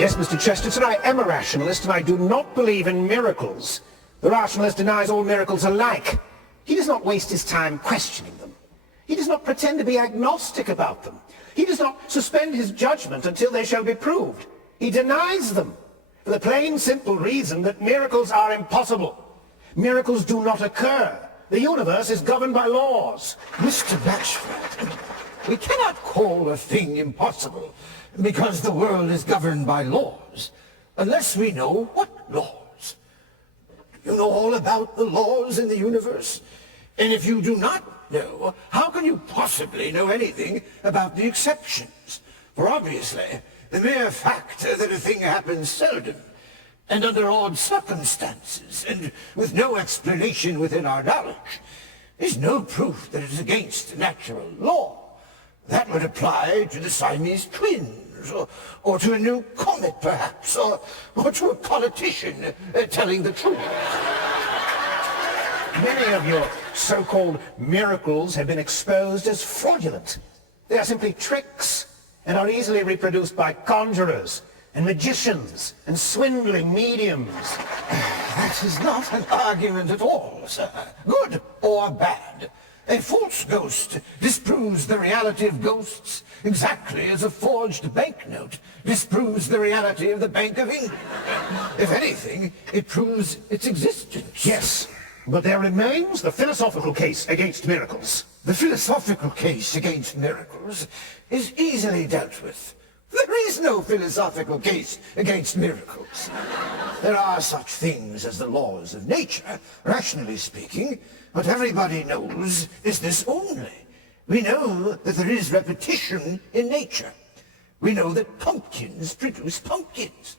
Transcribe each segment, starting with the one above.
Yes, Mr. Chesterton, I am a rationalist, and I do not believe in miracles. The rationalist denies all miracles alike. He does not waste his time questioning them. He does not pretend to be agnostic about them. He does not suspend his judgment until they shall be proved. He denies them for the plain, simple reason that miracles are impossible. Miracles do not occur. The universe is governed by laws. Mr. Blachford, we cannot call a thing impossible because the world is governed by laws, unless we know what laws. You know all about the laws in the universe, and if you do not know, how can you possibly know anything about the exceptions? For obviously, the mere fact that a thing happens seldom, and under odd circumstances, and with no explanation within our knowledge, is no proof that it is against natural law. That would apply to the Siamese twins, or to a new comet, perhaps, or to a politician telling the truth. Many of your so-called miracles have been exposed as fraudulent. They are simply tricks and are easily reproduced by conjurers and magicians and swindling mediums. That is not an argument at all, sir, good or bad. A false ghost disproves the reality of ghosts exactly as a forged banknote disproves the reality of the Bank of England. If anything, it proves its existence. Yes, but there remains the philosophical case against miracles. The philosophical case against miracles is easily dealt with. There is no philosophical case against miracles. There are such things as the laws of nature, rationally speaking. What everybody knows is this only. We know that there is repetition in nature. We know that pumpkins produce pumpkins.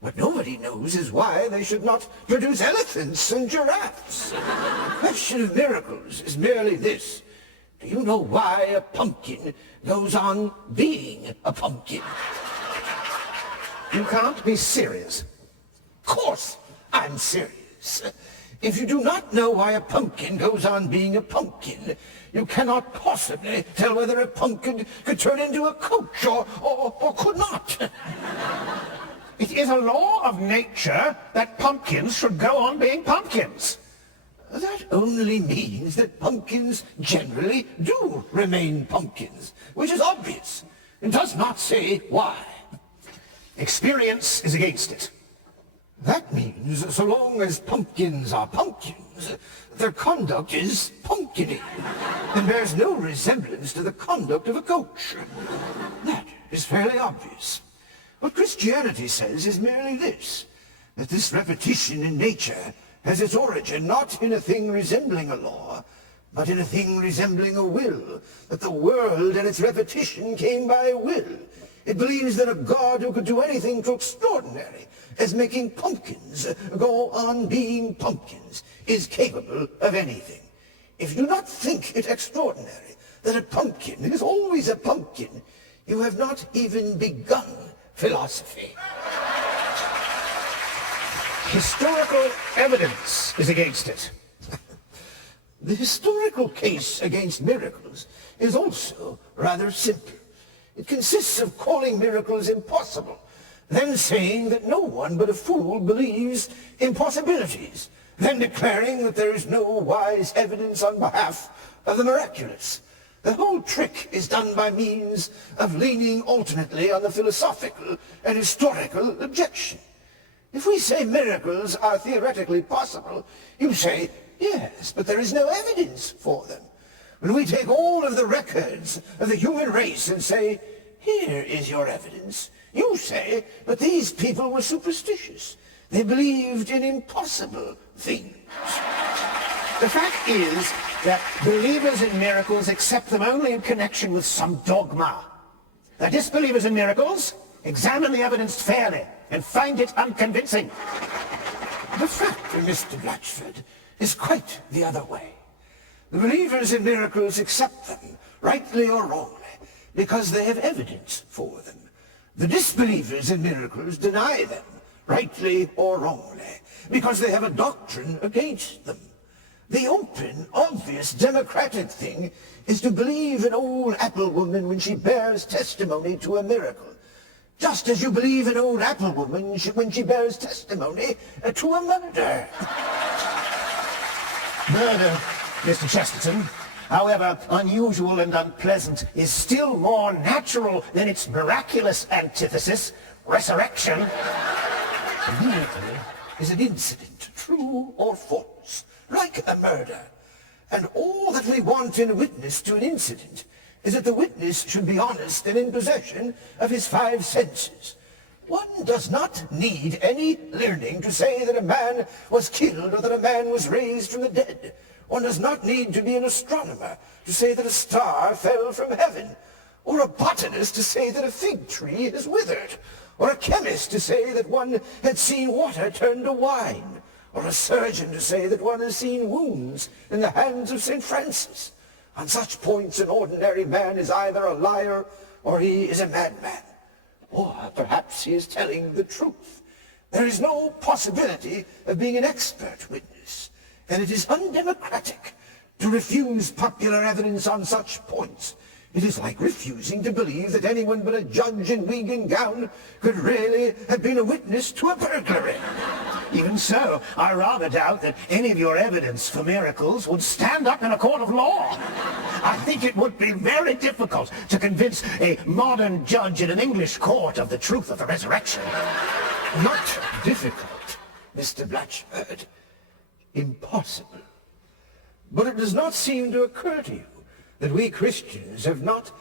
What nobody knows is why they should not produce elephants and giraffes. The question of miracles is merely this. Do you know why a pumpkin goes on being a pumpkin? You can't be serious. Of course I'm serious. If you do not know why a pumpkin goes on being a pumpkin, you cannot possibly tell whether a pumpkin could turn into a coach or could not. It is a law of nature that pumpkins should go on being pumpkins. That only means that pumpkins generally do remain pumpkins, which is obvious, and does not say why. Experience is against it. That means so long as pumpkins are pumpkins, their conduct is pumpkiny, and bears no resemblance to the conduct of a coach. That is fairly obvious. What Christianity says is merely this, that this repetition in nature has its origin not in a thing resembling a law, but in a thing resembling a will, that the world and its repetition came by will. It believes that a God who could do anything so extraordinary as making pumpkins go on being pumpkins is capable of anything. If you do not think it extraordinary that a pumpkin is always a pumpkin, you have not even begun philosophy. Historical evidence is against it. The historical case against miracles is also rather simple. It consists of calling miracles impossible, then saying that no one but a fool believes impossibilities, then declaring that there is no wise evidence on behalf of the miraculous. The whole trick is done by means of leaning alternately on the philosophical and historical objection. If we say miracles are theoretically possible, you say, yes, but there is no evidence for them. When we take all of the records of the human race and say, here is your evidence, you say, but these people were superstitious. They believed in impossible things. The fact is that believers in miracles accept them only in connection with some dogma. The disbelievers in miracles examine the evidence fairly and find it unconvincing. The fact, Mr. Blachford, is quite the other way. The believers in miracles accept them, rightly or wrongly, because they have evidence for them. The disbelievers in miracles deny them, rightly or wrongly, because they have a doctrine against them. The open, obvious, democratic thing is to believe an old apple woman when she bears testimony to a miracle. Just as you believe an old apple woman when she bears testimony to a murder. Murder, Mr. Chesterton, however unusual and unpleasant, is still more natural than its miraculous antithesis, resurrection. A miracle is an incident, true or false, like a murder. And all that we want in a witness to an incident is that the witness should be honest and in possession of his 5 senses. One does not need any learning to say that a man was killed or that a man was raised from the dead. One does not need to be an astronomer to say that a star fell from heaven, or a botanist to say that a fig tree is withered, or a chemist to say that one had seen water turn to wine, or a surgeon to say that one has seen wounds in the hands of St. Francis. On such points, an ordinary man is either a liar or he is a madman. Or perhaps he is telling the truth. There is no possibility of being an expert witness, and it is undemocratic to refuse popular evidence on such points. It is like refusing to believe that anyone but a judge in wig and gown could really have been a witness to a burglary. Even so, I rather doubt that any of your evidence for miracles would stand up in a court of law. I think it would be very difficult to convince a modern judge in an English court of the truth of the resurrection. Not difficult, Mr. Blachford. Impossible. But it does not seem to occur to you that we Christians have not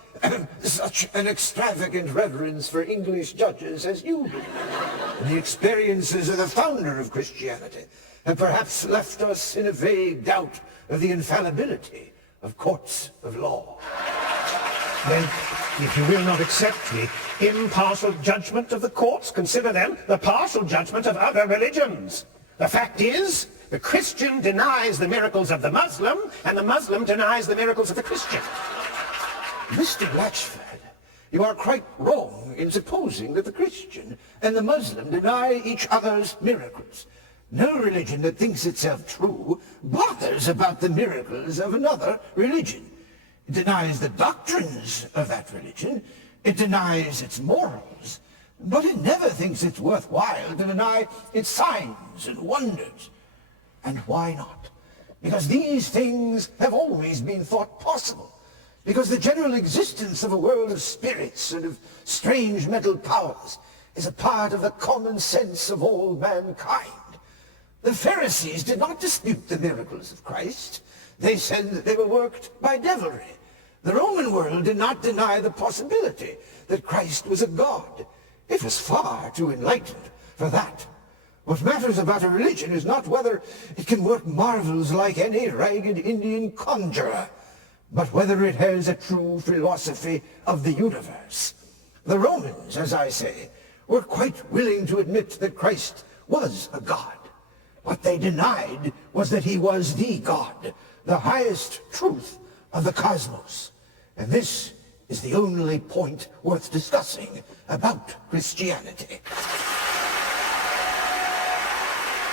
such an extravagant reverence for English judges as you do. The experiences of the founder of Christianity have perhaps left us in a vague doubt of the infallibility of courts of law. Then, if you will not accept the impartial judgment of the courts, consider then the partial judgment of other religions. The fact is, the Christian denies the miracles of the Muslim, and the Muslim denies the miracles of the Christian. Mr. Blachford, you are quite wrong in supposing that the Christian and the Muslim deny each other's miracles. No religion that thinks itself true bothers about the miracles of another religion. It denies the doctrines of that religion. It denies its morals. But it never thinks it's worthwhile to deny its signs and wonders. And why not? Because these things have always been thought possible. Because the general existence of a world of spirits and of strange mental powers is a part of the common sense of all mankind. The Pharisees did not dispute the miracles of Christ. They said that they were worked by devilry. The Roman world did not deny the possibility that Christ was a god. It was far too enlightened for that. What matters about a religion is not whether it can work marvels like any ragged Indian conjurer, but whether it has a true philosophy of the universe. The Romans, as I say, were quite willing to admit that Christ was a god. What they denied was that he was the God, the highest truth of the cosmos. And this is the only point worth discussing about Christianity.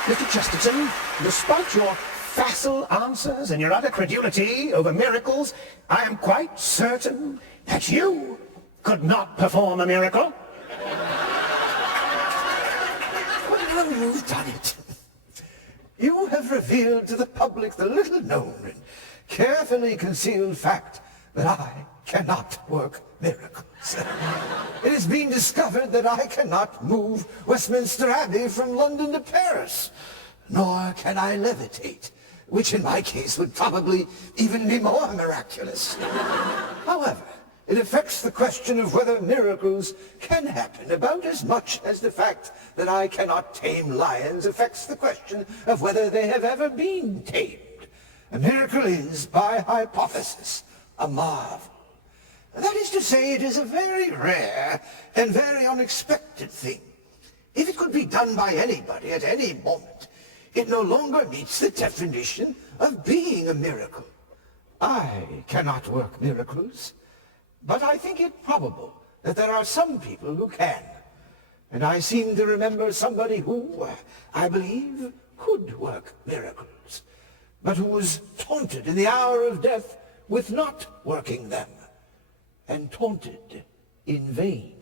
Mr. Chesterton, despite your facile answers and your utter credulity over miracles, I am quite certain that you could not perform a miracle. Well, you've done it. You have revealed to the public the little known and carefully concealed fact that I cannot work miracles. It has been discovered that I cannot move Westminster Abbey from London to Paris, nor can I levitate, which in my case would probably even be more miraculous. However, it affects the question of whether miracles can happen about as much as the fact that I cannot tame lions affects the question of whether they have ever been tamed. A miracle is, by hypothesis, a marvel. That is to say, it is a very rare and very unexpected thing. If it could be done by anybody at any moment, it no longer meets the definition of being a miracle. I cannot work miracles, but I think it probable that there are some people who can. And I seem to remember somebody who, I believe, could work miracles, but who was taunted in the hour of death with not working them, and taunted in vain.